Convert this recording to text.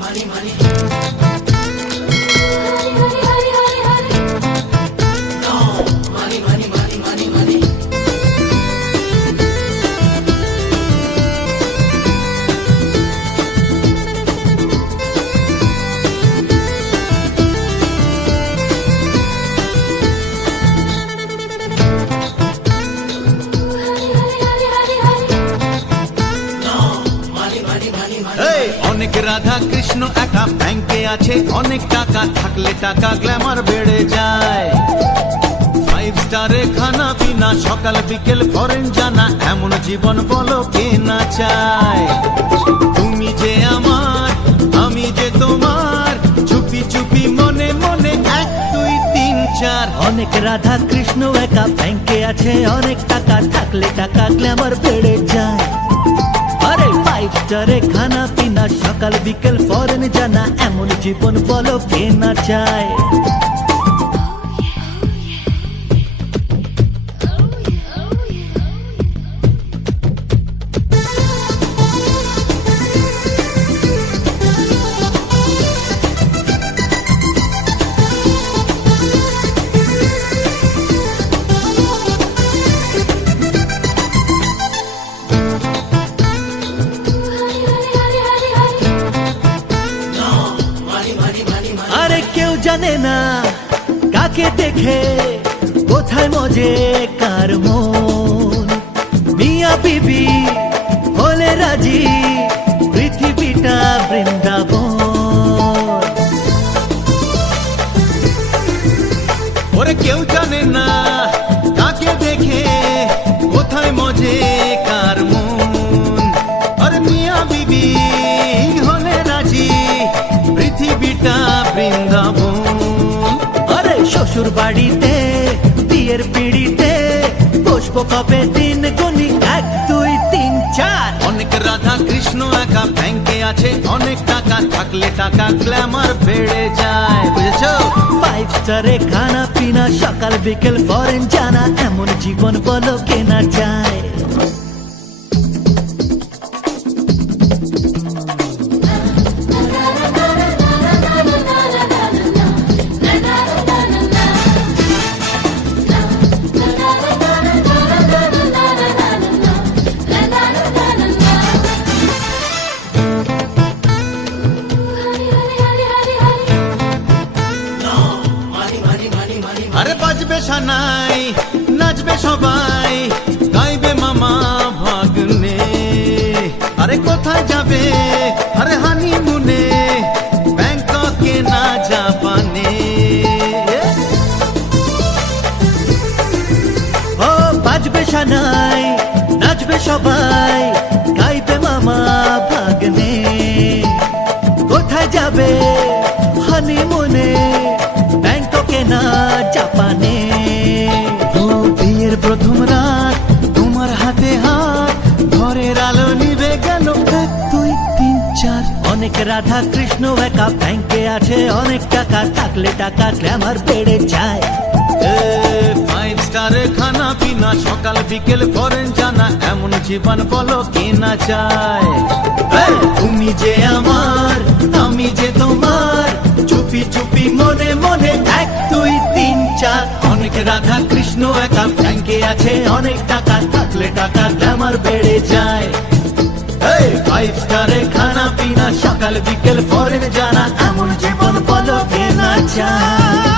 money. Radha Krishna একা ব্যাংকে আছে। অনেক টাকা থাকলে টাকা গ্ল্যামার বেড়ে যায়। ফাইভ স্টারে খানা পিনা, সকাল বিকেল ফরেন জানা, এমন জীবন বলো কে না চায়। তুমি যে আমার, আমি যে তোমার, চুপি চুপি মনে মনে এক, দুই, তিন, চার। অনেক রাধা কৃষ্ণ একা ব্যাংকে আছে, অনেক টাকা থাকলে টাকা গ্ল্যামার বেড়ে যায়। আরে ফাইভ স্টারে খানা সকাল বিকেল ফরেন জানা এমন জীবন বলো কে না চায়। জানে না, কাকে দেখে, কোথায় মজে কার মন। মিয়া বিবি হলে রাজি, পৃথিবীটা বৃন্দাবন। ওরে কেউ জানে না আরে শ্বশুর বাড়িতে বিয়ের পিড়িতে পুষ্প কবে দিন গনি এক দুই তিন চার। অনেক রাধা কৃষ্ণ একা ব্যাংকে আছে অনেক টাকা থাকলে টাকা গ্ল্যামার বেড়ে যায় বুঝেছ? ফাইভ স্টারে খানা পিনা সকাল বিকেল ফরেন জানা এমন জীবন বলো কেনা যায়। বাজবে সানাই নাচবে সবাই, গাইবে মামা ভাগ্নে। আরে কোথায় যাবে? আরে হানি মুনে ব্যাংককে না জাপানে ও, বাজবে সানাই নাচবে সবাই অনেক রাধা কৃষ্ণ একা ব্যাংকে আছে। অনেক টাকা থাকলে টাকা গ্ল্যামার বেড়ে যায়। ফাইভ স্টারে খানা পিনা, সকাল বিকেল ফরেন জানা, এমন জীবন বলো কে না চায়? তুমি যে আমার, আমি যে তোমার, চুপি চুপি মনে মনে এক, দুই, তিন, চার। অনেক রাধা কৃষ্ণ একা ব্যাংকে আছে। অনেক টাকা থাকলে টাকা গ্ল্যামার বেড়ে যায়। ফাইভ স্টারে খানা পিনা সকাল বিকেল ফরেন জানা এমন জীবন বলো কেনা চায়?